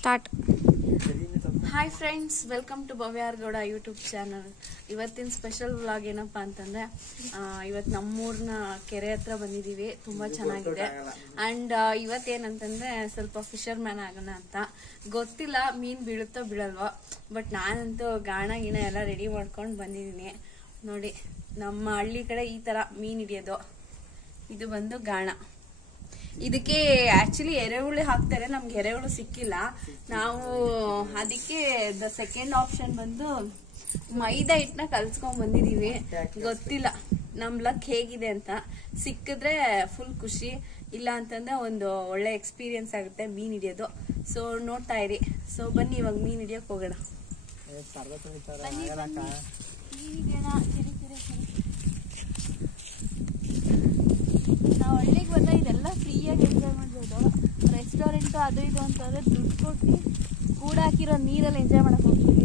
Start. Hi friends, welcome to Bhavya R Gowda YouTube channel. ಇವತ್ತಿನ special vlog ಏನಪ್ಪ ಅಂತಂದ್ರೆ, ಇವತ್ತು ನಮ್ಮೂರ್ನ ಕೆರೆ ಹತ್ರ ಬಂದಿದೀವಿ. ತುಂಬಾ ಚೆನ್ನಾಗಿದೆ. ಅಂಡ್ ಇವತ್ತೇನಂತಂದ್ರೆ ಸ್ವಲ್ಪ ಫಿಶರ್ ಮ್ಯಾನ್ ಆಗೋಣ ಅಂತ. ಗೊತ್ತಿಲ್ಲ ಮೀನ್ ಬೀಳುತ್ತೋ ಬೀಳಲ್ವೋ, ಬಟ್ ನಾನಂತೂ ಗಾಣ ಗಿಣ ಎಲ್ಲ ರೆಡಿ ಮಾಡ್ಕೊಂಡು ಬಂದಿದ್ದೀನಿ. ನೋಡಿ, ನಮ್ಮ ಹಳ್ಳಿ ಕಡೆ ಈ ತರ ಮೀನ್ ಹಿಡಿಯೋದು. ಇದು ಬಂದು ಗಾಣ. ಇದಕ್ಕೆ ಆಕ್ಚುಲಿ ಎರೆಹುಳಿ ಹಾಕ್ತಾರೆ, ನಮ್ಗೆ ಎರೆಹುಳು ಸಿಕ್ಕಿಲ್ಲ. ನಾವು ಅದಕ್ಕೆ ದ ಸೆಕೆಂಡ್ ಆಪ್ಷನ್ ಬಂದು ಮೈದಾ ಹಿಟ್ಟನ್ನ ಕಲ್ಸ್ಕೊಂಡ್ ಬಂದಿದೀವಿ. ಗೊತ್ತಿಲ್ಲ ನಮ್ ಲಕ್ ಹೇಗಿದೆ ಅಂತ. ಸಿಕ್ಕಿದ್ರೆ ಫುಲ್ ಖುಷಿ, ಇಲ್ಲ ಅಂತಂದ್ರೆ ಒಂದು ಒಳ್ಳೆ ಎಕ್ಸ್ಪೀರಿಯನ್ಸ್ ಆಗುತ್ತೆ ಮೀನ್ ಹಿಡಿಯೋದು. ಸೊ ನೋಡ್ತಾ ಇರಿ. ಸೊ ಬನ್ನಿ ಇವಾಗ ಮೀನ್ ಹಿಡಿಯೋಕ್ ಹೋಗೋಣ. ನಾವು ಹಳ್ಳಿಗೆ ಬಂದ ಇದೆಲ್ಲ ಫ್ರೀಯಾಗಿ ಎಂಜಾಯ್ ಮಾಡ್ಬೋದು. ರೆಸ್ಟೋರೆಂಟ್ ಅದು ಇದು ಅಂತಂದ್ರೆ ದುಡ್ಡು ಕೊಟ್ಟು ಕೂಡ ಹಾಕಿರೋ ನೀರಲ್ಲಿ ಎಂಜಾಯ್ ಮಾಡಕ್ ಹೋಗ್ತೀವಿ.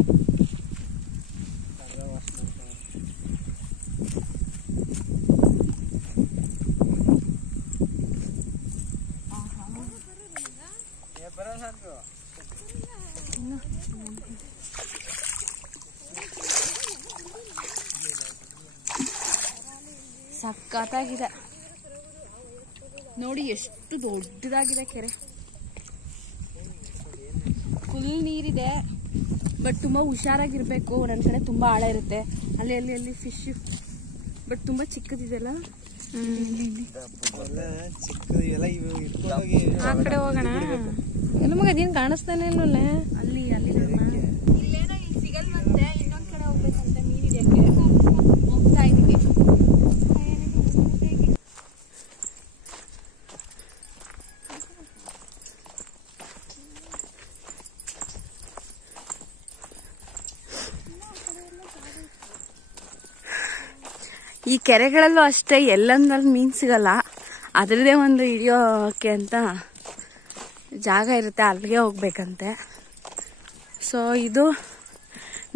ಸಖತ್ತಾಗಿದೆ ನೋಡಿ, ಎಷ್ಟು ದೊಡ್ಡದಾಗಿದೆ ಕೆರೆ. ಫುಲ್ ನೀರಿದೆ, ಬಟ್ ತುಂಬಾ ಹುಷಾರಾಗಿರ್ಬೇಕು. ನನ್ನ ಕಡೆ ತುಂಬಾ ಆಳ ಇರುತ್ತೆ. ಅಲ್ಲಿ ಅಲ್ಲಿ ಅಲ್ಲಿ ಫಿಶ್, ಬಟ್ ತುಂಬಾ ಚಿಕ್ಕದಿದೆಲ್ಲ. ಆ ಕಡೆ ಹೋಗೋಣ. ಎಲ್ಲ ಮಗ ಅದೇನು ಕಾಣಿಸ್ತಾನೆ ಇಲ್ವಲ್ಲ. ಅಲ್ಲಿ ಅಲ್ಲಿ ಇಲ್ಲೇನೋ ಇಲ್ಲಿ ಸಿಗಲ್ವಂತೆ. ಇನ್ನೊಂದ್ ಕಡೆ ಹೋಗ್ಬೇಕಂತೆ ಮೀನ್ ಹಿಡಿಯಕ್ಕೆ. ಹೋಗ್ತಾ ಇದೀವಿ. ಈ ಕೆರೆಗಳಲ್ಲೂ ಅಷ್ಟೇ, ಎಲ್ಲಂದ್ರಲ್ಲಿ ಮೀನ್ ಸಿಗಲ್ಲ. ಅದರದೇ ಒಂದು ಹಿಡಿಯೋಕೆ ಅಂತ ಜಾಗ ಇರುತ್ತೆ, ಅಲ್ಲಿಗೆ ಹೋಗ್ಬೇಕಂತೆ. ಸೊ ಇದು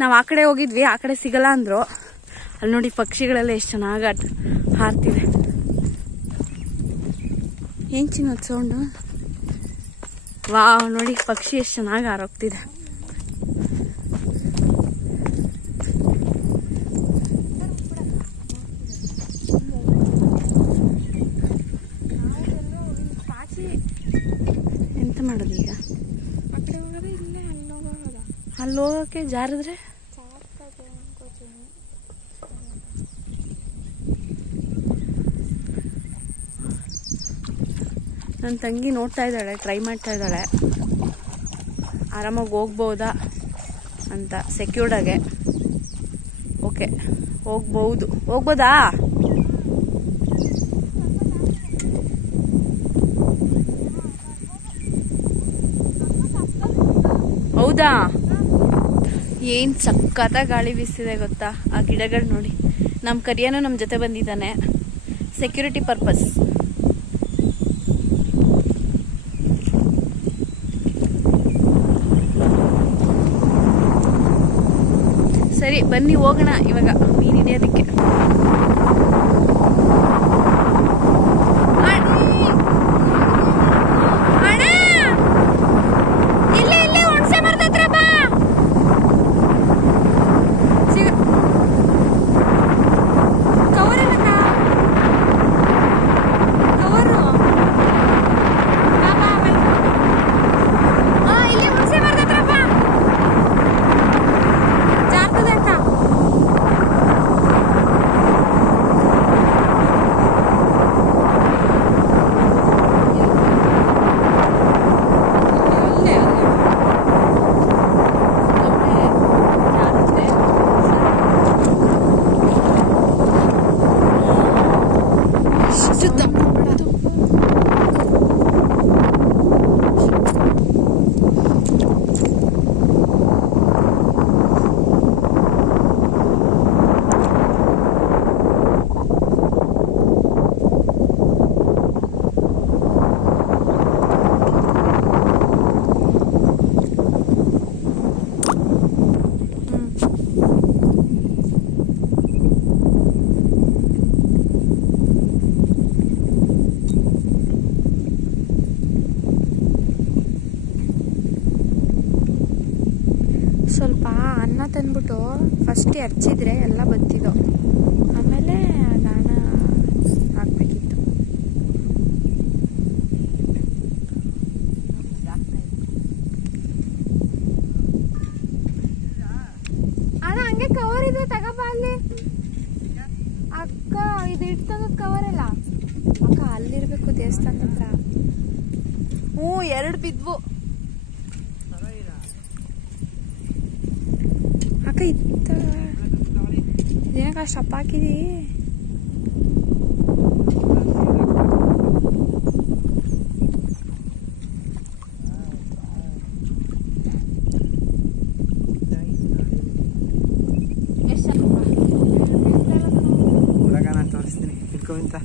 ನಾವು ಆ ಕಡೆ ಹೋಗಿದ್ವಿ, ಆ ಕಡೆ ಸಿಗಲ್ಲ ಅಂದ್ರು. ಅಲ್ಲಿ ನೋಡಿ ಪಕ್ಷಿಗಳೆಲ್ಲ ಎಷ್ಟು ಚೆನ್ನಾಗಿ ಹಾರ್ತಿವೆ. ಏನ್ ಚಿನ್ನೋದ್ ಸೌಂಡು. ವಾವ್, ನೋಡಿ ಪಕ್ಷಿ ಎಷ್ಟು ಚೆನ್ನಾಗಿ ಹಾರೋಗ್ತಿದೆ. ಎಂತ ಮಾಡೋದು ಈಗ? ಅಲ್ಲಿ ಹೋಗಕ್ಕೆ ಜಾರಿದ್ರೆ ನನ್ನ ತಂಗಿ ನೋಡ್ತಾ ಇದ್ದಾಳೆ, ಟ್ರೈ ಮಾಡ್ತಾ ಇದ್ದಾಳೆ ಆರಾಮಾಗಿ ಹೋಗ್ಬೋದಾ ಅಂತ. ಸೆಕ್ಯೂರ್ಡಾಗೆ ಓಕೆ, ಹೋಗ್ಬೋದಾ? ಹೌದಾ? ಏನ್ ಸಖತ್ತ ಗಾಳಿ ಬೀಸ್ತಿದೆ ಗೊತ್ತಾ. ಆ ಗಿಡಗಳು ನೋಡಿ. ನಮ್ ಕರಿಯನು ನಮ್ ಜೊತೆ ಬಂದಿದ್ದಾನೆ, ಸೆಕ್ಯೂರಿಟಿ ಪರ್ಪಸ್. ಸರಿ ಬನ್ನಿ ಹೋಗೋಣ ಇವಾಗ ಮೀನ್ ಹಿಡಿಯೋದಿಕ್ಕೆ. ಸ್ವಲ್ಪ ಅನ್ನ ತಂದ್ಬಿಟ್ಟು ಫಸ್ಟ್ ಹಚ್ಚಿದ್ರೆ ಎಲ್ಲ ಬತ್ತಿದ್ದು, ಆಮೇಲೆ ದಾಣ ಹಾಕ್ಬೇಕಿತ್ತು. ಅಣ್ಣ ಹಂಗೆ ಕವರ್ ಇದೆ ತಗಪ್ಪ ಅಲ್ಲಿ. ಅಕ್ಕ ಇದು ಇಡ್ತದ ಕವರ್ ಎಲ್ಲ ಅಕ್ಕ ಅಲ್ಲಿರ್ಬೇಕು ದೇವಸ್ಥಾನದ ಹತ್ರ. ಹ್ಞೂ 2 ಬಿದ್ವು ಅಕ್ಕ. ಇದೇನಕ್ಕ ಅಷ್ಟು ಹಾಕಿದಿ? ತೋರಿಸ್ತೀನಿ ಇಟ್ಕೊಂತ.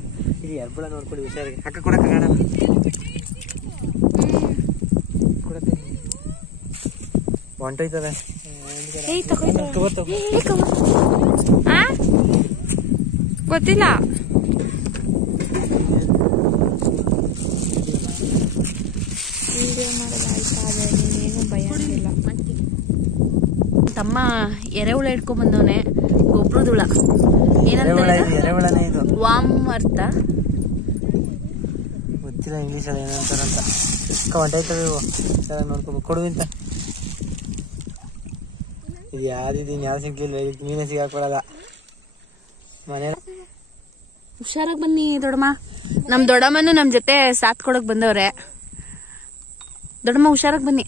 ಇದು ಎರ್ಬಳ ನೋಡ್ಕೊಳ್ಳಿ ಹುಷಾರಿಗೆ. ಅಕ್ಕ ಕೊಡಕ್ಕ ಬೇಡ ಹೊಂಟೋಯ್ತದೆ. ಗೊತ್ತಿಲ್ಲ. ವಿಡಿಯೋ ಮಾಡೋದಾಯ್ತಾ? ಏನು ಭಯ ಇಲ್ಲ. ತಮ್ಮ ಎರೆಹುಳ ಇಟ್ಕೊಂಡ್ ಬಂದವನೆ. ಗೊಬ್ಬರದುಳ ಎರೆಹುಳನೇ ಇದು. ವಾಮ್ ಅರ್ಥ ಗೊತ್ತಿಲ್ಲ ಇಂಗ್ಲೀಷ್ ಅಲ್ಲಿ ಏನಂತಾರಂತ. ಹೊಂಟೋಯ್ತವೆ ಇವು. ಚೆನ್ನಾಗಿ ನೋಡ್ಕೋಬೇಕು. ಕೊಡುವಿಂತ ಇದು ಯಾವ್ದಿದ್ದೀನಿ ಯಾವ ಸಿಗ್ಲಿಲ್ಲ. ಮೀನೇ ಸಿಗಾಕೊಳಲ್ಲ ಮನೆ. ಹುಷಾರಾಗಿ ಬನ್ನಿ ದೊಡ್ಡಮ್ಮ. ನಮ್ ದೊಡ್ಡಮ್ಮನು ನಮ್ ಜೊತೆ ಸಾಥ್ ಕೊಡಕ್ ಬಂದವ್ರೆ. ದೊಡ್ಡಮ್ಮ ಹುಷಾರಾಗಿ ಬನ್ನಿ.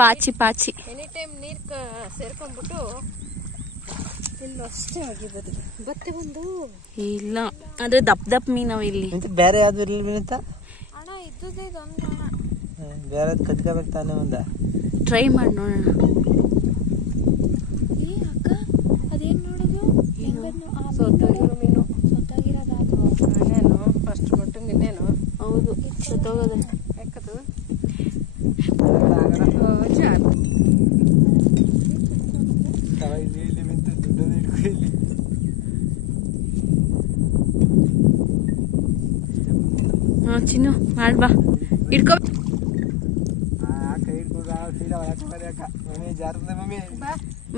ಪಾಚಿ ಪಾಚಿ ಎನಿ ಟೈಮ್ ನೀರ್ ಸೇರ್ಕೊಂಡ್ಬಿಟ್ಟು ಅಷ್ಟೇ ಆಗಿರೋದು. ಬತ್ತೆ ಬಂದು ಇಲ್ಲ ಅಂದ್ರೆ ದಪ್ ಮೀನವ ಇಲ್ಲಿ. ಬೇರೆ ಯಾವ್ದು ಇರ್ಲಿ ಮೀನಂತ ಅಣ್ಣ ಇದ್ದದೇ ಇದೊಂದು ಅಣ್ಣ. ಬೇರೆ ಕಟ್ಕೋಬೇಕು ತಾನೇ ಮುಂದೆ. ಟ್ರೈ ಮಾಡಿ ನೋಡೋಣ. ಏ ಅಕ್ಕ ಅದೇನ್ ನೋಡೋದು? ಸೊತ್ತಾಗಿರೋ ಮೀನು. ಸೊತ್ತಾಗಿರೋದು ಅದು. ಇನ್ನೇನು ಫಸ್ಟ್ ಕೊಟ್ಟು ಇನ್ನೇನು. ಹೌದು ಸತ್ತೋಗದೆ. ಯಾಕದು ಹಾ ಚಿನ್ನು ಮಾಡ್ಬಾ ಇಡ್ಕೊ.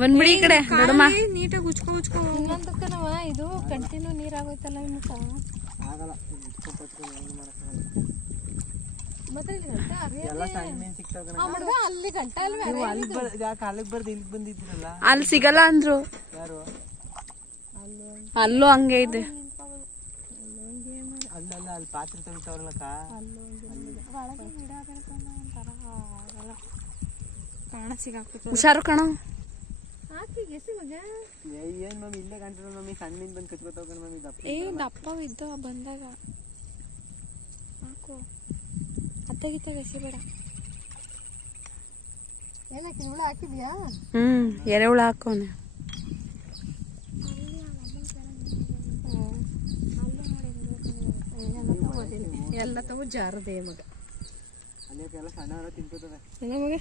ಬಂದ್ಬಿಡಿ ಈ ಕಡೆ ದೊಡ್ಡಮ್ಮ. ನೀಟಾಗಿ ಉಚ್ಕೊ. ಇನ್ನೊಂದಕ್ಕನವ ಇದು ಕಂಟಿನ್ಯೂ ನೀರಾಗೋಯ್ತಲ್ಲ ಮುಖ. ಅಲ್ಲಿ ಗಂಟ ಕಾಲಿಗೆ ಬರ್ದು ಇಲ್ಲಿಗೆ ಬಂದಿದ್ರಲ್ಲ. ಅಲ್ಲಿ ಸಿಗಲ್ಲ ಅಂದ್ರು. ಯಾರು ಅಲ್ಲೂ ಹಂಗೆ ಇದೆ. ಅಲ್ಲ ಅಲ್ಲಿ ಪಾತ್ರೆ ತೆಗಿತಾವ್ರಲ್ಲಕ್ಕ. ಹುಷಾರು ಕಣ. ಏನ್ ಮಮ್ಮಿ ಇಲ್ಲೇ ಕಂಟ್ರೋಲ್ ಮಮ್ಮಿ. ಸಣ್ಣಿಂದ ಬಂದು ಕಚ್ಕೋತಾವ ಮಮ್ಮಿ. ದಪ್ಪ ಇದ್ದ ಬಂದಾಗ ಹಾಕು. ಅತ್ತಾಗಿತ್ತಾಗ ಎಸಿಬೇಡ. ಏನಕ್ಕೆ ಹುಳ ಹಾಕಿದ್ಯಾ? ಎರೆಹುಳ ಹಾಕೋನೆ. ಎಲ್ಲ ತಗೋ ಜಾರದೆ ಮಗ. ಅಲ್ಲೆಲ್ಲ ಸಣ್ಣ ತಿನ್ಕೋತವೆ ಮಗ.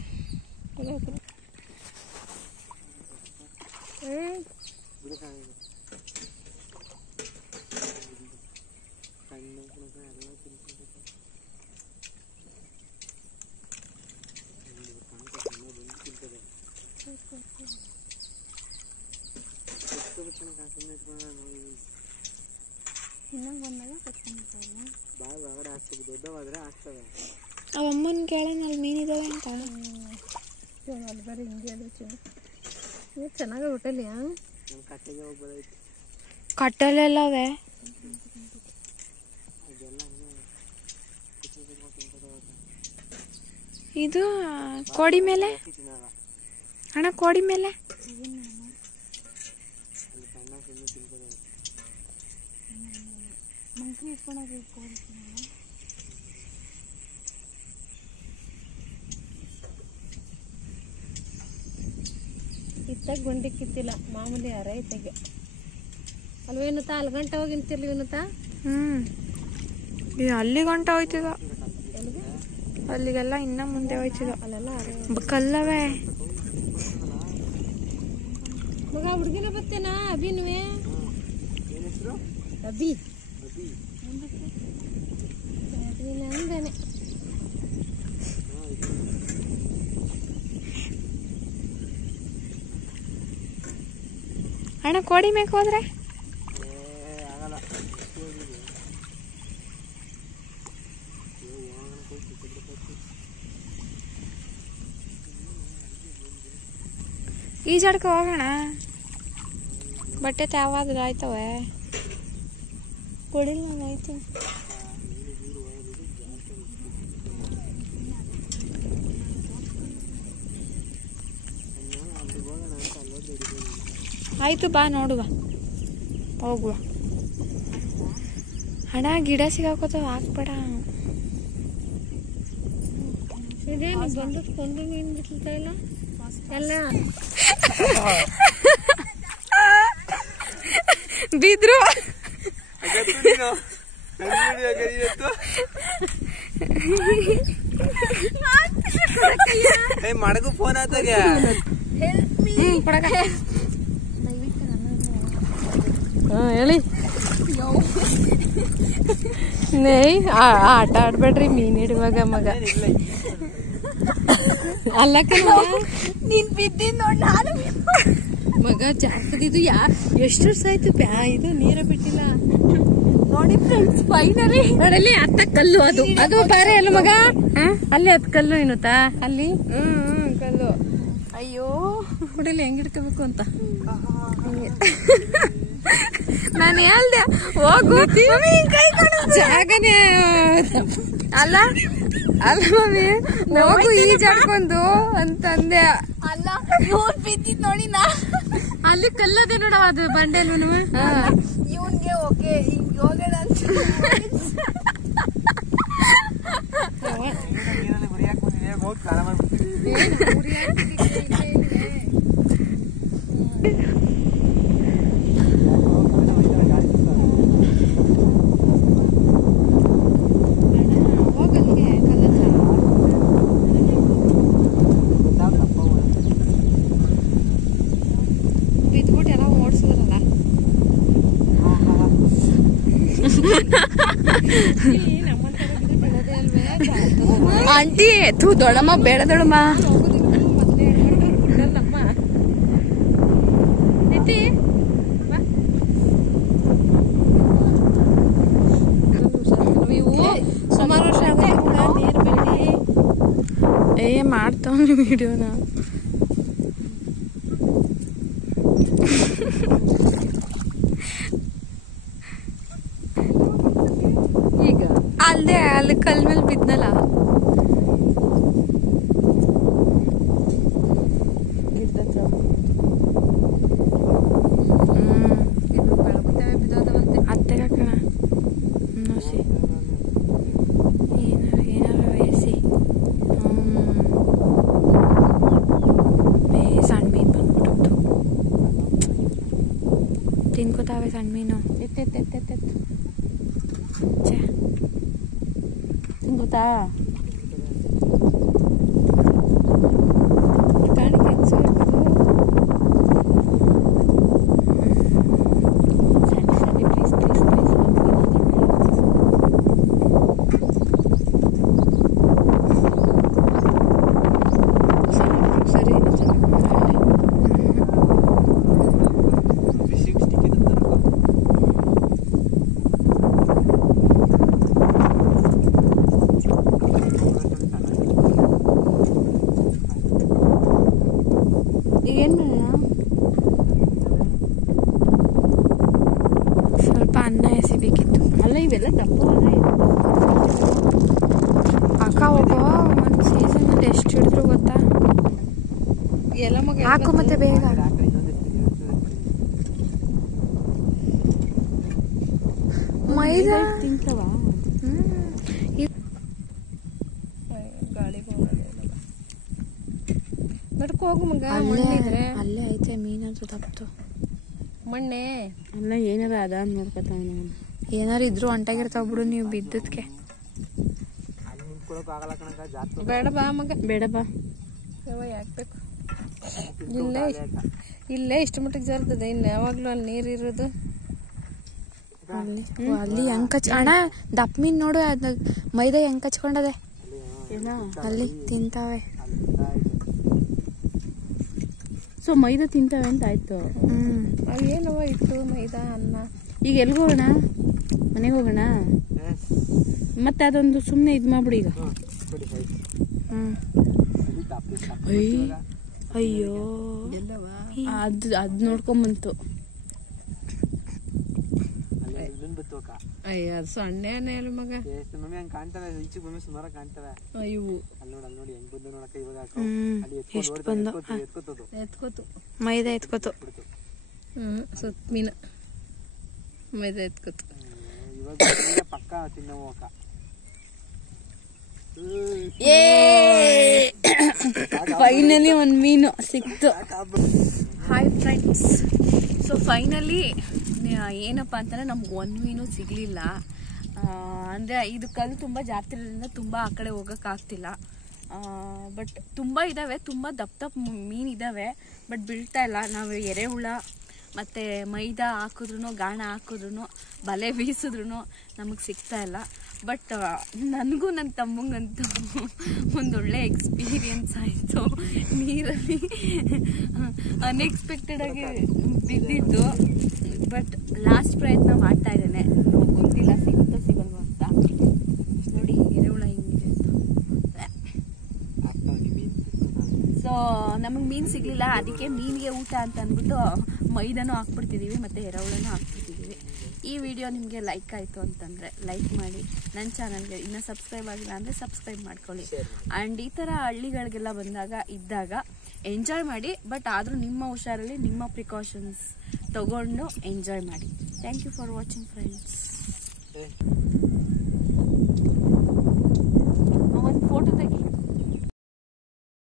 ಅವಮ್ಮನ್ ಕೇಳೋಣ ಅಲ್ಲಿ ಮೀನಿದಾವೆ ಅಂತ. ಅಲ್ಲಿ ಬರೀ ಹಿಂಗೆ ಅದು ಚೆನ್ನಾಗಿ ಹೋಟೆಲ್. ಕಟ್ಟಲೆಲ್ಲವೆ ಇದು ಕೋಡಿ ಮೇಲೆ ಅಣ್ಣ. ಕೋಡಿ ಮೇಲೆ ಇತ್ತಾಗ ಗುಂಡಿ ಕಿತ್ತಿಲ್ಲ ಮಾಮೂಲಿ ರೈತಗೆ ಅಲ್ವೇನುತ್ತ. ಅಲ್ಲಿ ಗಂಟೆ ಹೋಗಿ ನಿಂತಿರ್ಲಿ ಇವನುತ್ತ. ಅಲ್ಲಿ ಗಂಟ ಹೋಯ್ತಿದ. ಅಲ್ಲಿಗೆಲ್ಲ ಇನ್ನ ಮುಂದೆ ಹೋಯ್ತಿದ. ಅಲ್ಲೆಲ್ಲ ಕಲ್ಲವೇ ಮಗ. ಹುಡುಗಿನ ಬರ್ತೇನಾ ಅಭಿನ್ವೇ? ಅಭಿ ಅಂದೇನೆ. ಅಣ್ಣ ಕೋಡಿ ಮೇಕ್ ಹೋದ್ರೆ ಈಜಾಡ್ಕೊ ಹೋಗೋಣ. ಬಟ್ಟೆ ತಾವಾದ್ರೆ ಆಯ್ತವೆ. ಕೊಡಿಲ್ ನಾನು ಆಯ್ತೀನಿ. ಆಯ್ತು ಬಾ ನೋಡುವ ಹೋಗುವ. ಹಣ ಗಿಡ ಸಿಗಾಕೋತಾವ ಹಾಕ್ಬೇಡ. ಇದೇನು ಬಂದದ್ದು ಕೊಂದು ಮೀನು ಬಿಡ್ತಾ ಇಲ್ಲ ಎಲ್ಲ ಬಿದ್ರು ಮಡಗು ಫೋನ್ ಆತಾಗ ಹೇಳಿ ನೇಯ್ ಆಟ ಆಡ್ಬೇಡ್ರಿ ಮೀನ್ ಹಿಡುವಾಗ ಮಗ ಅಲ್ಲಕ್ಕ ನೀನ್ ಬಿದ್ದಿದ್ ನೋಡ್ ನಾನು ಮಗ ಜಾಸ್ತಿ ಎಷ್ಟು ವರ್ಷ ಆಯ್ತು ಇದು ನೀರ ಬಿಟ್ಟಿಲ್ಲ ನೋಡಿ ಫ್ರೆಂಡ್ಸ್ ಫೈನಲಿ ನೋಡಲ್ಲಿ ಅತ್ತ ಕಲ್ಲು ಅದು ಅದು ಬೇರೆ ಅಲ್ಲ ಮಗ ಅಲ್ಲಿ ಅದ್ ಕಲ್ಲು ಏನತ್ತಾ ಅಲ್ಲಿ ಕಲ್ಲು. ಅಯ್ಯೋ ನೋಡಲಿ ಹೆಂಗ್ ಹಿಡ್ಕೋಬೇಕು ಅಂತ ನಾನು ಹೇಳ್ದೆ ಹೋಗು ಜಾಗನೇ ಅಲ್ಲ ಅಲ್ಲ ಮಮ್ಮಿ ಹೋಗು ಈಜಾಡ್ಕೊಂಡು ಅಂತಂದೆ. ಅಲ್ಲ ಇವನ್ ಬಿದ್ದಿದ್ ನೋಡಿ ನಾ ಅಲ್ಲಿ ಕಲ್ಲದೆ ನೋಡ ಅದು ಬಂಡೆಲ್ವ ಇವನ್ಗೆ ಓಕೆ ಹಿಂಗ್ ಹೋಗೋಣ ಅಂತ ಬಿದ್ಬಿಟ್ಟು ಎಲ್ಲ ಓಡಿಸಿದ್ರಲ್ಲ ಆಂಟಿ ತೂ ದೊಡಮ್ಮ ಬೇಡ ದೊಡಮ್ಮ ಸುಮಾರು ವರ್ಷ ನೀರು ಬಿಟ್ಟು ಮಾಡ್ತಾವ್ನಿ ವಿಡಿಯೋನ. ಈಗ ಅಲ್ಲದೆ ಅಲ್ಲಿ ಕಲ್ ಮೇಲೆ ಬಿದ್ನಲ್ಲ. ಅತ್ತೆ ಹಾಕೋಣ ನೋಸಿ ಏನಾರ ಬೇಯಿಸಿ ಸಣ್ಣ ಮೀನು ಬಂದ್ಬಿಟ್ಟು ತಿನ್ಕೋತಾವೆ ಸಣ್ಣ ಮೀನು. ಎತ್ತೆತ್ತೆತ್ತೆತ್ತು ಛೇ ಗೊತ್ತಾ ಏನ್ ಸ್ವಲ್ಪ ಅನ್ನ ಎಸಿಬೇಕಿತ್ತು. ಅಲ್ಲ ಇವೆಲ್ಲ ದಪ್ಪ ಅಕ್ಕ ಒಬ್ಬ ಒಂದು ಸೀಸನ್ ಎಷ್ಟು ಹಿಡಿದ್ರು ಗೊತ್ತಾ. ಎಲ್ಲ ಮಗ ಹಾಕು ಮತ್ತೆ ಬೇಗ. ಮೈದಾ ತಿಂತವ ಗಾಳಿ ನಡ್ಕೊ ಹೋಗು ಮಗ. ಮಣ್ಣಿದ್ರೆ ಅಲ್ಲೇ ಐತೆ ಮೀನದು ತಪ್ಪು ಮಣ್ಣೆ ಅಲ್ಲ ಏನಾರ ಅದ ನೋಡ್ಕೊತಾವ ಏನಾರು ಇದ್ರು ಹೊಂಟಾಗಿರ್ತಾವ ಬಿಡು ನೀವು ಬಿದ್ದದ್ಕೆ. ಬೇಡ ಬಾ ಮಗ ಬೇಡ ಬಾ. ಯಾಕಬೇಕು ಇಲ್ಲೇ ಇಷ್ಟ ಮಟ್ಟಿಗೆ ಜಾರ್ತದೆ ಇನ್ನು ಯಾವಾಗ್ಲೂ ಅಲ್ಲಿ ನೀರು ಇರೋದು. ಅಲ್ಲಿ ಹೆಂಗ್ ಅಣ್ಣ ದಪ್ಪ ಮೀನ್ ನೋಡು ಅದ್ ಮೈದಾ ಹೆಂಗ್ ಕಚ್ಕೊಂಡದೆ ಅಲ್ಲಿ ತಿಂತಾವೆ. ಸೊ ಮೈದಾ ತಿಂತವೆ ಅಂತ ಆಯ್ತು. ಏನವ ಇಟ್ಟು ಮೈದಾ ಅನ್ನ. ಈಗ ಎಲ್ಗೆ ಹೋಗೋಣ? ಮನೆಗೆ ಹೋಗೋಣ. ಮತ್ತೆ ಅದೊಂದು ಸುಮ್ಮನೆ ಇದು ಮಾಡ್ಬಿಡಿ ಈಗ. ಅಯ್ಯೋ ಅದ್ ನೋಡ್ಕೊಂಬಂತು. ಅಯ್ಯ ಅದು ಸೊನ್ನೆ ಅಲ್ಲ ಮಗ. ಎತ್ಕೋತು ಮೈದಾ ಎತ್ಕೋತು. ಸುತ್ತ ಮೀನ ಮೈದಾ ಎತ್ಕೋತು. ಫೈನಲಿ ಒಂದ್ ಮೀನು ಸಿಕ್ತು. ಹಾಯ್ ಫ್ರೆಂಡ್ಸ್, ಸೊ ಫೈನಲಿ ಏನಪ್ಪಾ ಅಂತಂದ್ರೆ ನಮ್ಗೆ ಒಂದ್ ಮೀನು ಸಿಗ್ಲಿಲ್ಲ. ಅಂದ್ರೆ ಇದು ಕಲ್ಲು ತುಂಬಾ ಜಾಸ್ತಿ ಇರೋದ್ರಿಂದ ತುಂಬಾ ಆ ಕಡೆ ಹೋಗಕ್ ಆಗ್ತಿಲ್ಲ. ಬಟ್ ತುಂಬಾ ಇದಾವೆ, ತುಂಬಾ ದಪ್ಪ ಮೀನ್ ಇದಾವೆ, ಬಟ್ ಬೀಳ್ತಾ ಇಲ್ಲ. ನಾವು ಎರೆಹುಳ ಮತ್ತೆ ಮೈದಾ ಹಾಕಿದ್ರು, ಗಾಣ ಹಾಕಿದ್ರು, ಬಲೆ ಬೀಸಿದ್ರು ನಮಗೆ ಸಿಗ್ತಾ ಇಲ್ಲ. ಬಟ್ ನನಗೂ ನನ್ನ ತಮ್ಮಂಗಂತೂ ಒಂದೊಳ್ಳೆ ಎಕ್ಸ್ಪೀರಿಯನ್ಸ್ ಆಯಿತು. ನೀರಲ್ಲಿ ಅನ್ಎಕ್ಸ್ಪೆಕ್ಟೆಡ್ ಆಗಿ ಬಿದ್ದಿದ್ದು. ಬಟ್ ಲಾಸ್ಟ್ ಪ್ರಯತ್ನ ಮಾಡ್ತಾ ಇದ್ದೇನೆ. ಗೊತ್ತಿಲ್ಲ ಸಿಗುತ್ತೋ ಸಿಗಲ್ವ ಅಂತ. ನೋಡಿ ಎರೆಹುಳ ಹಿಂಗಿದೆ ಅಂತ. ಸೊ ನಮಗೆ ಮೀನು ಸಿಗ್ಲಿಲ್ಲ, ಅದಕ್ಕೆ ಮೀನಿಗೆ ಊಟ ಅಂತ ಅಂದ್ಬಿಟ್ಟು ಮೈದಾನು ಹಾಕ್ಬಿಡ್ತಿದ್ದೀವಿ ಮತ್ತು ಎರೆಹುಳನೂ ಹಾಕ್ಬಿಡ್ತಿದ್ದೀವಿ. ಈ ವಿಡಿಯೋ ನಿಮಗೆ ಲೈಕ್ ಆಯಿತು ಅಂತಂದರೆ ಲೈಕ್ ಮಾಡಿ, ನನ್ನ ಚಾನಲ್ಗೆ ಇನ್ನೂ ಸಬ್ಸ್ಕ್ರೈಬ್ ಆಗಿಲ್ಲ ಅಂದರೆ ಸಬ್ಸ್ಕ್ರೈಬ್ ಮಾಡ್ಕೊಳ್ಳಿ. ಆ್ಯಂಡ್ ಈ ಥರ ಹಳ್ಳಿಗಳಿಗೆಲ್ಲ ಇದ್ದಾಗ ಎಂಜಾಯ್ ಮಾಡಿ. ಬಟ್ ಆದರೂ ನಿಮ್ಮ ಹುಷಾರಲ್ಲಿ ನಿಮ್ಮ ಪ್ರಿಕಾಷನ್ಸ್ ತಗೊಂಡು ಎಂಜಾಯ್ ಮಾಡಿ. Thank you for watching friends.